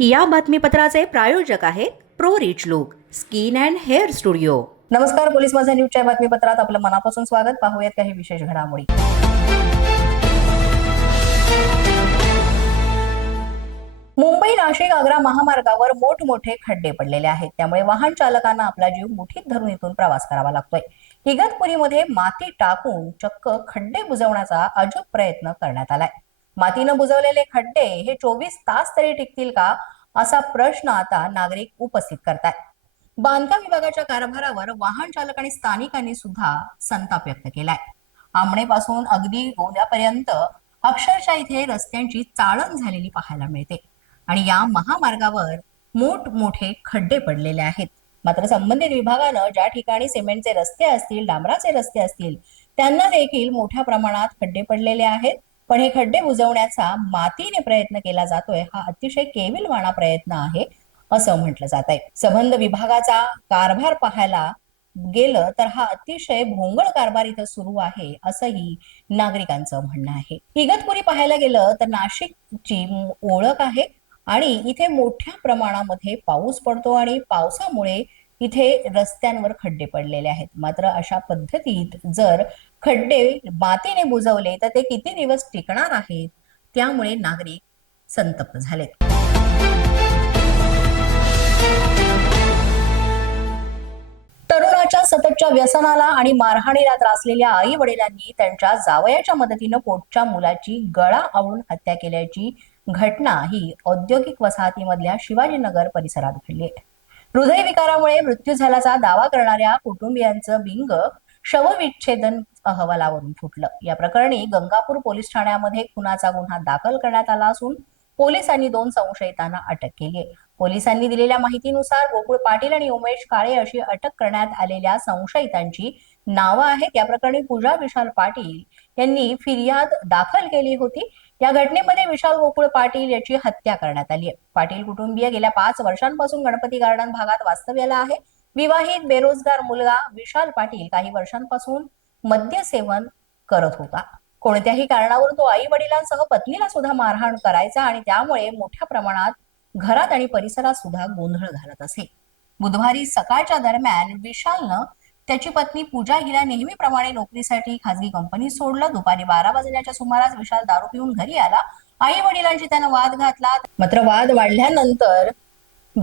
या बातमीपत्राचे प्रायोजक आहेत pro rich look skin and hair studio. नमस्कार पोलीस माझा न्यूजच्या बातमीपत्रात आपलं मनापासून स्वागत. पाहूयात काही विशेष घडामोडी. मुंबई नाशिक आग्रा महामार्गावर मोठमोठे खड्डे पडलेले आहेत. त्यामुळे वाहन चालकांना आपला जीव मुठीत धरून इथून प्रवास करावा लागतोय. इगतपुरीमध्ये माती टाकून चक्क खड्डे बुजवण्याचा अजब प्रयत्न करण्यात आलाय. मातीनं बुजवलेले खड्डे हे चोवीस तास तरी टिकतील का? असा प्रश्न आता नागरिक उपस्थित करतायत. बांधकाम विभागाच्या कारभारावर वाहन चालक आणि स्थानिकांनी सुद्धा संताप व्यक्त केलाय. आमणेपासून अगदी गोव्यापर्यंत अक्षरशः इथे रस्त्यांची चाळण झालेली पाहायला मिळते आणि या महामार्गावर मोठमोठे खड्डे पडलेले आहेत. मात्र संबंधित विभागानं ज्या ठिकाणी सिमेंटचे रस्ते असतील डांबराचे रस्ते असतील त्यांना देखील मोठ्या प्रमाणात खड्डे पडलेले आहेत. पण हे खड्डे बुजवण्याचा मातीने प्रयत्न केला जातोय हा अतिशय केविलवाणा प्रयत्न आहे असं म्हटलं जात आहे संबंध विभागाचा कारभार पाहायला गेलं तर हा अतिशय भोंगळ कारभार इथं सुरू आहे असंही नागरिकांचं म्हणणं आहे. इगतपुरी पाहायला गेलं तर नाशिकची ओळख आहे आणि इथे मोठ्या प्रमाणामध्ये पाऊस पडतो आणि पावसामुळे इथे रस्त्यांवर खड्डे पडलेले आहेत. मात्र अशा पद्धतीत जर खड्डे मातीने बुजवले तर ते किती दिवस टिकणार आहेत? त्यामुळे नागरिक संतप्त झालेत. तरुणाच्या सततच्या व्यसनाला आणि मारहाणीला त्रासलेल्या आई वडिलांनी त्यांच्या जावयाच्या मदतीनं पोटच्या मुलाची गळा आवळून हत्या केल्याची घटना ही औद्योगिक वसाहतीमधल्या शिवाजीनगर परिसरात घडली आहे. हृदयविकारामुळे मृत्यू झाल्याचा दावा करणाऱ्या कुटुंबियांचं बिंग शवविच्छेदन अहवालावरून फुटलं. या प्रकरणी गंगापूर पोलीस ठाण्यामध्ये खुनाचा गुन्हा दाखल करण्यात आला असून पोलिसांनी दोन संशयितांना अटक केली आहे. पोलिसांनी दिलेल्या माहितीनुसार गोकुळ पाटील आणि उमेश काळे अशी अटक करण्यात आलेल्या संशयितांची नावं आहेत. या प्रकरणी पूजा विशाल पाटील यांनी फिर्याद दाखल केली होती. या घटनेमध्ये विशाल गोकुळ पाटील याची हत्या करण्यात आली आहे. पाटील कुटुंबीय गेल्या पाच वर्षांपासून गणपती गार्डन भागात वास्तव्याला आहे. विवाहित बेरोजगार मुलगा विशाल पाटील काही वर्षांपासून मद्यसेवन करत होता. कोणत्याही कारणावरून तो आई वडिलांसह पत्नीला सुद्धा मारहाण करायचा आणि त्यामुळे मोठ्या प्रमाणात घरात आणि परिसरात सुद्धा गोंधळ घालत असे. बुधवारी सकाळच्या दरम्यान विशालनं त्याची पत्नी पूजा हिला नेहमीप्रमाणे नोकरीसाठी खासगी कंपनी सोडलं. दुपारी बारा वाजण्याच्या सुमारास विशाल दारू पिऊन घरी आला. आई वडिलांशी त्यानं वाद घातला. मात्र वाद वाढल्यानंतर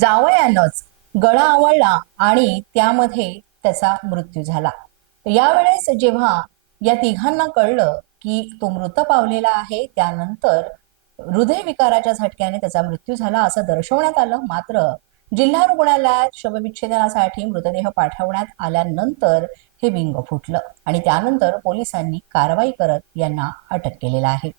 जावयानंच गळा आवळला आणि त्यामध्ये त्याचा मृत्यू झाला. यावेळेस जेव्हा या तिघांना कळलं की तो मृत पावलेला आहे त्यानंतर हृदयविकाराच्या झटक्याने त्याचा मृत्यू झाला असं दर्शवण्यात आलं. मात्र जिल्हा रुग्णालयात शवविच्छेदनासाठी मृतदेह पाठवण्यात आल्यानंतर हे बिंग फुटलं आणि त्यानंतर पोलिसांनी कारवाई करत यांना अटक केलेलं आहे.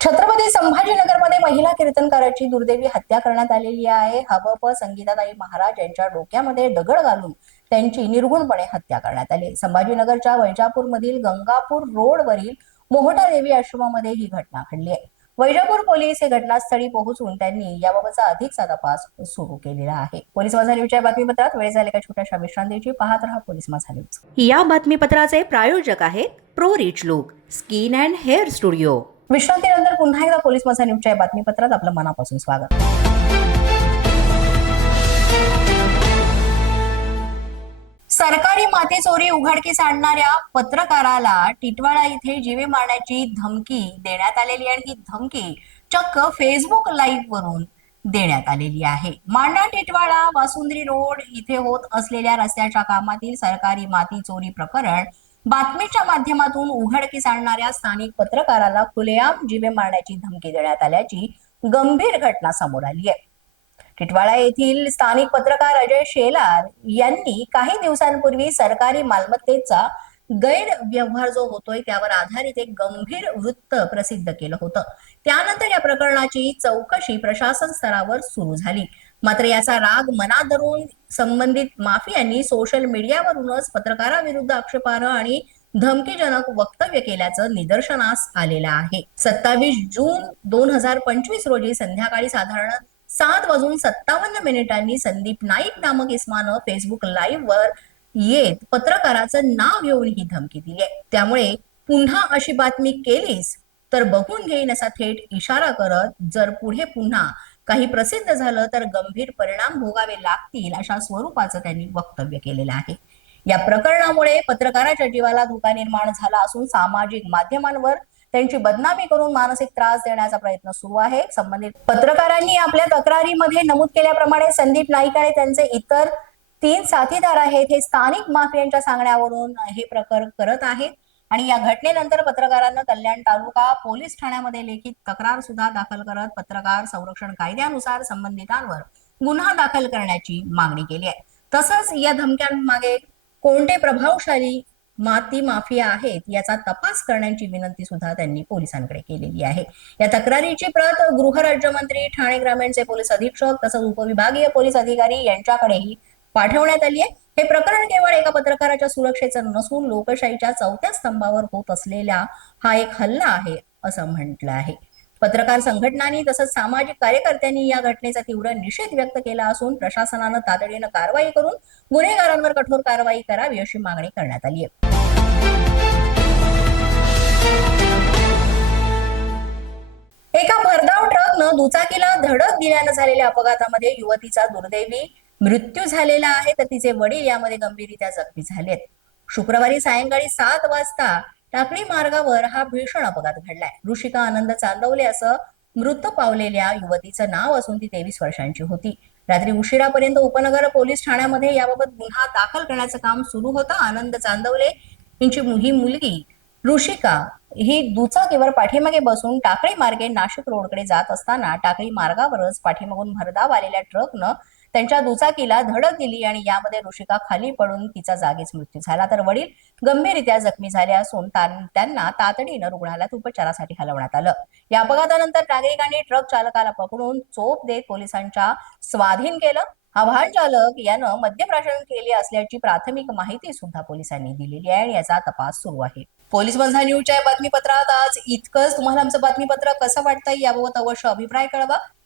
छत्रपती संभाजीनगर महिला कीर्तनकाराची दुर्दैवी हत्या करण्यात आलेली आहे. हबप संगीताताई महाराज यांच्या डोक्यामध्ये दगड घालून त्यांची निर्गुणपणे हत्या करण्यात आली. संभाजीनगरच्या वैजापूर मधील गंगापूर रोडवरील मोहटा देवी आश्रमामध्ये ही घटना घडली आहे. वैजापूर पोलीस हे घटनास्थळी पोहोचून त्यांनी याबाबतचा अधिकचा तपास सुरू केलेला आहे. पोलीस माझा न्यूजच्या बातमीपत्रात वेळ झाले का छोट्याशा विश्रांतीची? पाहत राहा पोलीस माझा न्यूज या बातमीपत्राचे प्रायोजक आहेत pro rich look skin and hair studio. विश्रांतीनंतर पुन्हा एकदा पोलीस माझा न्यूजच्या या बातमीपत्रात आपलं मनापासून स्वागत. सरकारी माती चोरी उघडकीस आणणाऱ्या पत्रकाराला टिटवाळा इथे जीवे मारण्याची धमकी देण्यात आलेली आणि ही धमकी चक्क फेसबुक लाईव्ह वरून देण्यात आलेली आहे. मांडा टिटवाळा वासुंद्री रोड इथे होत असलेल्या रस्त्याच्या कामातील सरकारी माती चोरी प्रकरण बातमीच्या माध्यमातून उघडकीस आणणाऱ्या स्थानिक पत्रकाराला खुलेआम जीवे मारण्याची धमकी देण्यात आल्याची गंभीर घटना समोर आली आहे. टिटवाळा येथील स्थानिक पत्रकार अजय शेलार यांनी काही दिवसांपूर्वी सरकारी मालमत्तेचा गैरव्यवहार जो होतोय त्यावर आधारित एक गंभीर वृत्त प्रसिद्ध केलं होतं. त्यानंतर या प्रकरणाची चौकशी प्रशासन स्तरावर सुरू झाली. मात्र याचा राग मनात धरून संबंधित माफियांनी सोशल मीडियावरूनच पत्रकाराविरुद्ध आक्षेपार्ह आणि धमकीजनक वक्तव्य केल्याचं निदर्शनास आलेलं आहे. सत्तावीस जून दोन हजार पंचवीस रोजी संध्याकाळी साधारण सात वाजून सत्तावन्न मिनिटांनी संदीप नाईक नामक इस्मानं फेसबुक लाईव्ह वर येत पत्रकाराचं नाव घेऊन ही धमकी दिली आहे. त्यामुळे पुन्हा अशी बातमी केलीस तर बघून घेईन असा थेट इशारा करत जर पुढे पुन्हा काही प्रसिद्ध झालं तर गंभीर परिणाम भोगावे लागतील अशा स्वरूपाचं त्यांनी वक्तव्य केलेलं आहे. या प्रकरणामुळे पत्रकाराच्या जीवाला धोका निर्माण झाला असून सामाजिक माध्यमांवर त्यांची बदनामी करून मानसिक त्रास देण्याचा प्रयत्न सुरू आहे. संबंधित पत्रकारांनी आपल्या तक्रारीमध्ये नमूद केल्याप्रमाणे संदीप नाईक आणि त्यांचे इतर तीन साथीदार आहेत हे स्थानिक माफियांच्या सांगण्यावरून हे प्रकार करत आहेत. आणि या घटनेनंतर पत्रकारांना कल्याण तालुका पोलीस ठाण्यामध्ये लेखी तक्रार सुद्धा दाखल करत पत्रकार संरक्षण कायद्यानुसार संबंधितांवर गुन्हा दाखल करण्याची मागणी केली आहे. तसंच या धमक्यांमागे कोणते प्रभावशाली माती माफिया आहेत याचा तपास करण्याची विनंती सुद्धा त्यांनी पोलिसांकडे केलेली आहे. या तक्रारीची प्रत गृहराज्यमंत्री ठाणे ग्रामीणचे पोलीस अधीक्षक तसंच उपविभागीय पोलीस अधिकारी यांच्याकडेही पाठवण्यात आली आहे. हे प्रकरण केवळ एका पत्रकाराच्या सुरक्षेचं नसून लोकशाहीच्या चौथ्या स्तंभावर होत असलेला हा एक हल्ला आहे असं म्हटलं आहे. पत्रकार संघटनांनी तसंच सामाजिक कार्यकर्त्यांनी या घटनेचा तीव्र निषेध व्यक्त केला असून प्रशासनानं तातडीनं कारवाई करून गुन्हेगारांवर कठोर कारवाई करावी अशी मागणी करण्यात आली आहे. एका भरधाव ट्रकनं दुचाकीला धडक दिल्यानं झालेल्या अपघातामध्ये युवतीचा दुर्दैवी मृत्यू झालेला आहे तर तिचे वडील यामध्ये गंभीररित्या जखमी झालेत. शुक्रवारी सायंकाळी सात वाजता टाकळी मार्गावर हा भीषण अपघात घडलाय. ऋषिका आनंद चांदवले असं मृत पावलेल्या युवतीचं नाव असून ती तेवीस वर्षांची होती. रात्री उशिरापर्यंत उपनगर पोलीस ठाण्यामध्ये याबाबत गुन्हा दाखल करण्याचं काम सुरू होतं. आनंद चांदवले यांची ही मुलगी ऋषिका ही दुचाकीवर पाठीमागे बसून टाकळी मार्गे नाशिक रोडकडे जात असताना टाकळी मार्गावरच पाठीमागून भरधाव आलेल्या ट्रकनं त्यांच्या दुचाकीला धडक दिली आणि यामध्ये ऋषिका खाली पडून तिचा जागीच मृत्यू झाला. तर वडील गंभीररित्या जखमी झाले असून त्यांना तातडीनं रुग्णालयात उपचारासाठी हलवण्यात आलं. या अपघातानंतर नागरिकांनी ट्रक चालकाला पकडून चोप देत पोलिसांच्या स्वाधीन केलं. हा वाहन चालक यानं मद्यप्राशन केले असल्याची प्राथमिक माहिती सुद्धा पोलिसांनी दिलेली आहे आणि याचा तपास सुरू आहे. पोलीस बंधा न्यूजच्या बातमीपत्रात आज इतकंच. तुम्हाला आमचं बातमीपत्र कसं वाटतंय याबाबत अवश्य अभिप्राय कळवा.